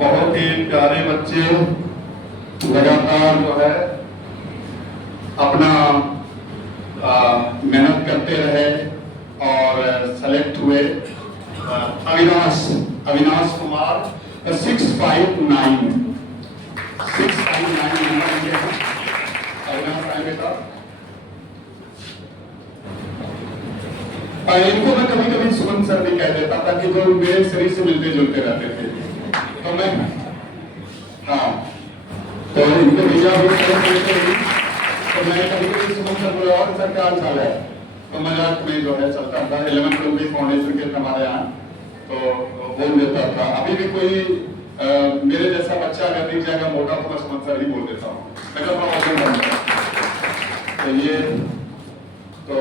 बहुत ही प्यारे बच्चे लगातार जो है अपना मेहनत करते रहे और सेलेक्ट हुए। अविनाश कुमार 659 नंबर लिए हैं। अविनाश आए बेटा। इनको मैं कभी कभी सुमन सर भी कह देता था कि जो मेरे शरीर से मिलते जुलते रहते थे, तो मैं हाँ तो इनको भेजा भी तो मैं कभी कभी सुमन सर बोले और सर क्या हाल चाल है, तो मजाक में जो है चलता था। 11 रुपीज फाउंडेशन के हमारे यहाँ तो बोल देता था। अभी भी कोई मेरे जैसा बच्चा अगर दिख जाएगा मोटा तो मैं सुमन सर ही बोल देता हूँ। तो ये तो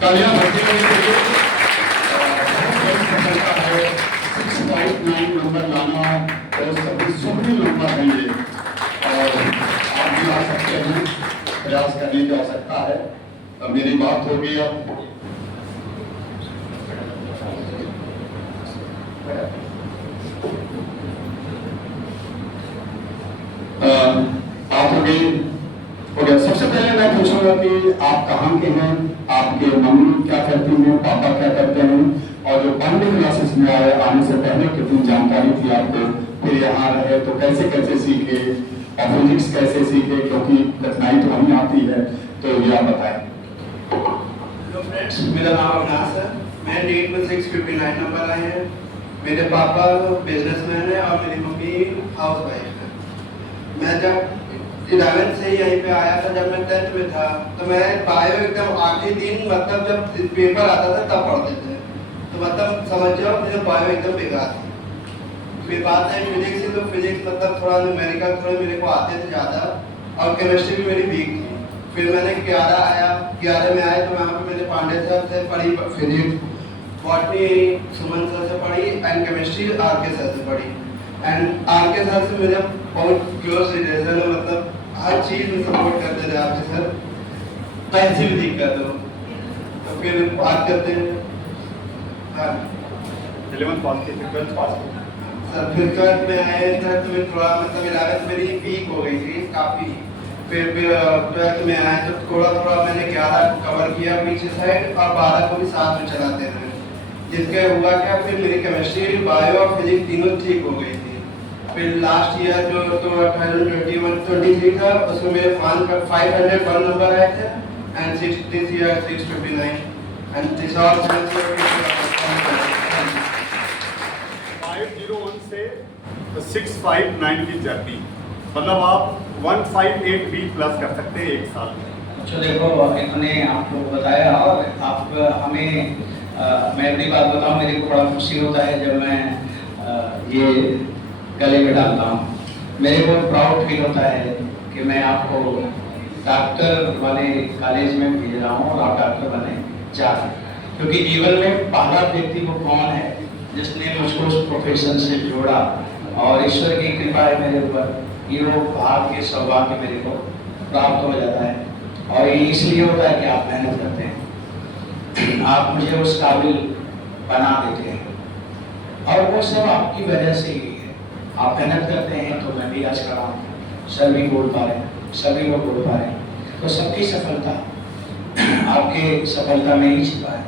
कालिया भर्ती करने के लिए सफलता है 659 नंबर लाना और सभी सुपीरियर नंबर है ये, और आप भी आ सकते हैं, प्रयास करने की आवश्यकता है। अब मेरी बात होगी। अब आप हो गया। सबसे पहले मैं पूछूंगा कि आप कहाँ के हैं, आपके मम्मी क्या करती हैं, पापा क्या करते हैं, और जो पढ़ने क्लासेस में आने से पहले कितनी जानकारी थी आपको, फिर यहाँ रहे तो कैसे कैसे सीखे, और फिजिक्स कैसे सीखे, क्योंकि कठिनाई तो वहीं आती है, तो ये आप बताएं। हेलो फ्रेंड्स, मेरा नाम अविनाश है। मैं नीट में 659 नंबर आए हैं। मेरे पापा बिजनेसमैन है और मेरी मम्मी हाउस वाइफ है। मैं जब 11th से यहीं पे आया था, जब मैं 10th में था, तो मैं बायो एकदम आखिरी दिन, मतलब जब पेपर आता था तब पढ़ते थे, तो मतलब समझ जाओ मुझे बायो एकदम बेकार थी। फिर बात है फिजिक्स से, तो फिजिक्स मतलब थोड़ा न्यूमेरिकल थोड़े मेरे को आते थे ज़्यादा, और केमिस्ट्री भी मेरी वीक थी। फिर मैंने 11 आया, 11 में आए तो वहाँ पे मैंने पांडे सर से पढ़ी फिजिक्स, बॉटनी सुमन सर से पढ़ी, एंड केमिस्ट्री आर के सर से पढ़ी। एंड आर के सर से मेरा बहुत क्लोज रिलेशन है, मतलब हर चीज़ में सपोर्ट करते थे आपके सर, कैसी भी दिक्कत हो। तो फिर बात करते हैं। हाँ 11th पास की, 12th पास की सर। फिर 12th में आए सर, तो फिर थोड़ा मतलब 11th मेरी वीक हो गई थी काफ़ी। फिर 12th में आए तो थोड़ा थोड़ा मैंने 11 कवर किया पीछे साइड, और 12 को भी साथ में चलाते रहे, जिसके हुआ क्या, फिर मेरी केमिस्ट्री बायो और फिजिक्स तीनों ठीक हो गई थी। फिर लास्ट ईयर जो तो 2023 था, उसमें मेरे 501 नंबर आए थे, एंड 659 एंड दिस ऑल 501 से 659 की जर्नी, मतलब आप 158 भी प्लस कर सकते हैं एक साल में। अच्छा देखो, इन्होंने आपको बताया, और आप हमें मैं अपनी बात बताऊं, मेरे को बड़ा खुशी होता है जब मैं ये गले में डालता हूँ। मेरे को प्राउड फील होता है कि मैं आपको डॉक्टर वाले कॉलेज में भेज रहा हूँ और आप डॉक्टर बने जा रहे हैं, क्योंकि जीवन में पहला व्यक्ति वो कौन है जिसने मुझको उस प्रोफेशन से जोड़ा, और ईश्वर की कृपा है मेरे ऊपर, ये वो भाग्य सौभाग्य मेरे को प्राप्त हो जाता है। और ये इसलिए होता है कि आप मेहनत करते हैं, आप मुझे उस काबिल बना देते हैं, और वो सब आपकी वजह से ही है। आप मेहनत करते हैं तो मैं भी आज कर रहा हूँ, सर भी बोल पा रहे हैं, सभी लोग बोल पा रहे हैं, तो सबकी सफलता आपके सफलता में ही छिपा है।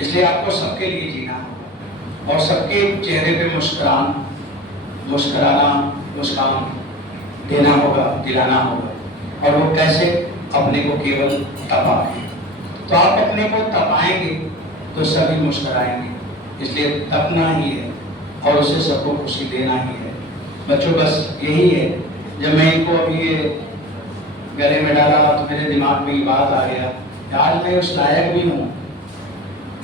इसलिए आपको सबके लिए जीना है, और सबके चेहरे पे मुस्कुराना मुस्कान देना होगा, दिलाना होगा। और वो कैसे, अपने को केवल तपा के, तो आप अपने को तपाएंगे तो सभी मुस्कुराएंगे। इसलिए तपना ही है और उसे सबको खुशी देना ही है। बच्चों बस यही है। जब मैं इनको अभी ये गले में डाला तो मेरे दिमाग में ये बात आ गया, आज मैं उस लायक भी हूँ,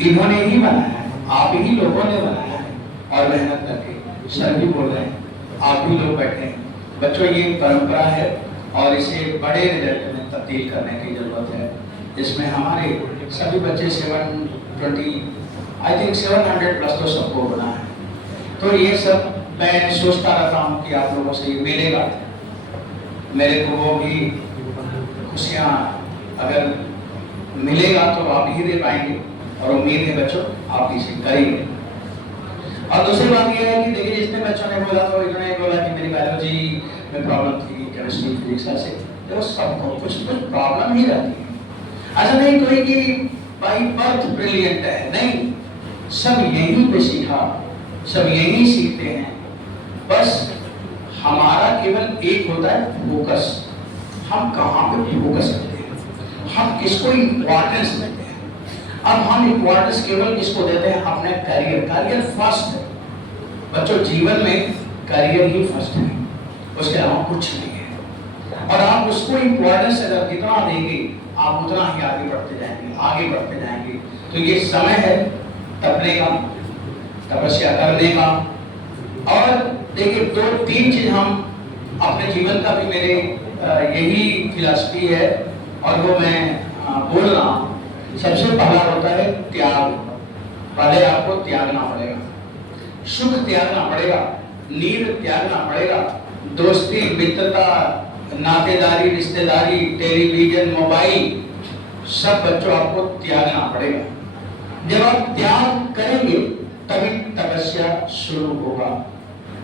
इन्होंने ही बनाया है, आप ही लोगों ने बनाया है, और मेहनत करके सर भी बोल रहे हैं, आप भी लोग बैठे हैं। बच्चों ये परंपरा है और इसे बड़े रिजल्ट में तब्दील करने की जरूरत है, जिसमें हमारे सभी बच्चे 720 आई थिंक 700 प्लस तो सबको होना है। तो ये सब मैं सोचता रहता हूँ कि आप लोगों से ये मिलेगा, मेरे को वो भी खुशियाँ अगर मिलेगा तो आप ही दे पाएंगे, और उम्मीद है बच्चों आप इसे करेंगे। और दूसरी बात यह है कि देखिए जितने बच्चों ने बोला तो इन्होंने बोला कि मेरी बायोलॉजी में प्रॉब्लम थी, केमिस्ट्री फिजिक्स ऐसे, तो सबको कुछ प्रॉब्लम ही रहती है। ऐसा नहीं कोई कि बाई बर्थ ब्रिलियंट है, नहीं, सब यहीं पे सीखा, सब यहीं सीखते हैं। बस हमारा केवल एक होता है फोकस, हम कहाँ पे फोकस करते हैं, हम किसको इम्पोर्टेंस देते हैं। अब हम इम्पोर्टेंस केवल किसको देते हैं, अपने करियर, करियर फर्स्ट है बच्चों, जीवन में करियर ही फर्स्ट है, उसके अलावा कुछ नहीं है। और आप उसको इम्पोर्टेंस अगर जितना देंगे आप उतना ही आगे बढ़ते जाएंगे, आगे बढ़ते जाएंगे। तो ये समय है तपने का, तपस्या करने का। और देखिए 2-3 चीज हम अपने जीवन का भी मेरे यही फिलॉसफी है और वो मैं बोल रहा हूँ। सबसे पहला होता है त्याग, पहले आपको त्यागना पड़ेगा, सुख त्यागना पड़ेगा, नींद त्यागना पड़ेगा, दोस्ती मित्रता नातेदारी रिश्तेदारी टेलीविजन मोबाइल सब बच्चों आपको त्यागना पड़ेगा। जब आप त्याग करेंगे तभी तपस्या शुरू होगा,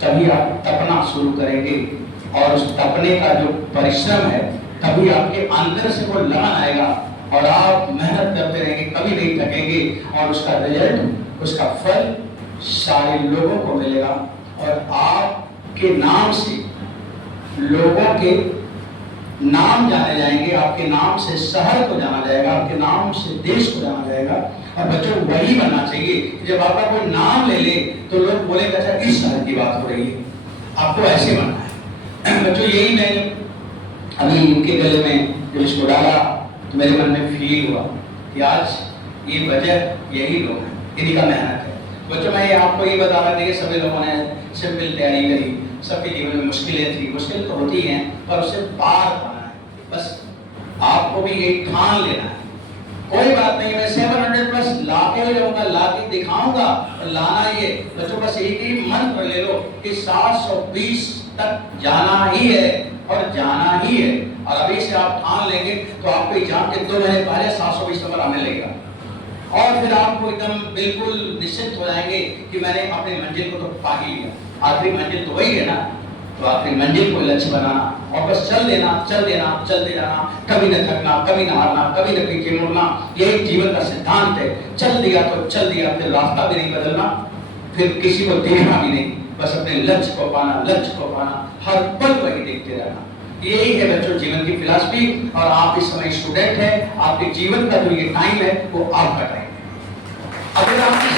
तभी आप तपना शुरू करेंगे और उस तपने का जो परिश्रम है तभी आपके अंदर से वो लगन आएगा और आप मेहनत करते रहेंगे, कभी नहीं थकेंगे और उसका रिजल्ट, उसका फल सारे लोगों को मिलेगा और आपके नाम से लोगों के नाम जाने जाएंगे, आपके नाम से शहर को जाना जाएगा, आपके नाम से देश को जाना जाएगा। और बच्चों वही बनना चाहिए कि जब आपका कोई नाम ले ले तो लोग बोलेंगे अच्छा इस शहर की बात हो रही है, आपको ऐसे बनना है। बच्चों यही मैं अभी इनके गले में जब इसको डाला तो मेरे मन में फील हुआ कि आज ये वजह यही लोग हैं, इन्हीं का मेहनत है। बच्चों मैं आपको ये बता रहा था कि सभी लोगों ने सिंपल तैयारी करी, सबके जीवन में मुश्किलें थी, मुश्किल तो होती हैं पर उससे पार पाना है। बस आपको भी यही ठान लेना है, कोई बात नहीं मैं 700 प्लस लाके ही रहूंगा, लाके दिखाऊंगा और लाना ही है। बच्चों बस एक ही मंत्र ले लो कि 720 तक जाना ही है और जाना ही है। और अभी से आप ठान लेंगे तो आपको एग्जाम के 2 महीने पहले 720 नंबर आने लगेगा और फिर आपको एकदम बिल्कुल निश्चित हो जाएंगे कि मैंने अपनी मंजिल को तो पा ही लिया। आखिरी मंजिल तो वही है ना, तो आखिरी मंजिल को लक्ष्य बनाना और बस चल देना, चलते जाना, कभी न थकना, कभी न हारना, कभी न पीछे मुड़ना, यही जीवन का सिद्धांत है। चल दिया तो चल दिया, फिर रास्ता भी नहीं बदलना, फिर किसी को देखना भी नहीं, बस अपने लक्ष्य को पाना, हर पल वही देखते रहना। यही है बच्चों जीवन की फिलॉसफी। और आप इस समय स्टूडेंट हैं, आपके जीवन का जो ये टाइम है वो आपका टाइम है। अगर आपने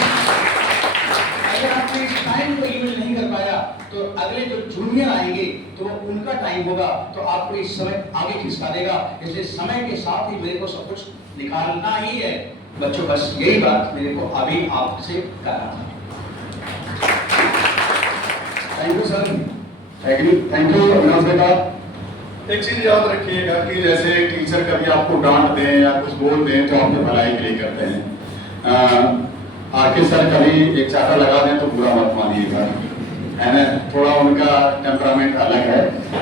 इस टाइम को यूज नहीं कर पाया तो अगले जो जूनियर आएंगे तो वो उनका टाइम होगा तो आपको इस समय आगे खिसका देगा। इसलिए समय के साथ ही मेरे को सब कुछ निकालना ही है बच्चों, बस यही बात मेरे को अभी आपसे करना था। Thank you sir, thank you Avinash बेटा। एक चीज याद रखिएगा कि जैसे टीचर कभी आपको डांट दें या कुछ बोल दें तो आपके भलाई के लिए करते हैं। आके सर कभी एक चाटा लगा दें तो बुरा मत मानिएगा, है ना, थोड़ा उनका टेम्परामेंट अलग है,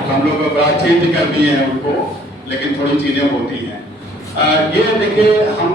हम लोग बड़ा चेंज कर दिए हैं उनको, लेकिन थोड़ी चीजें होती हैं। ये देखिए हम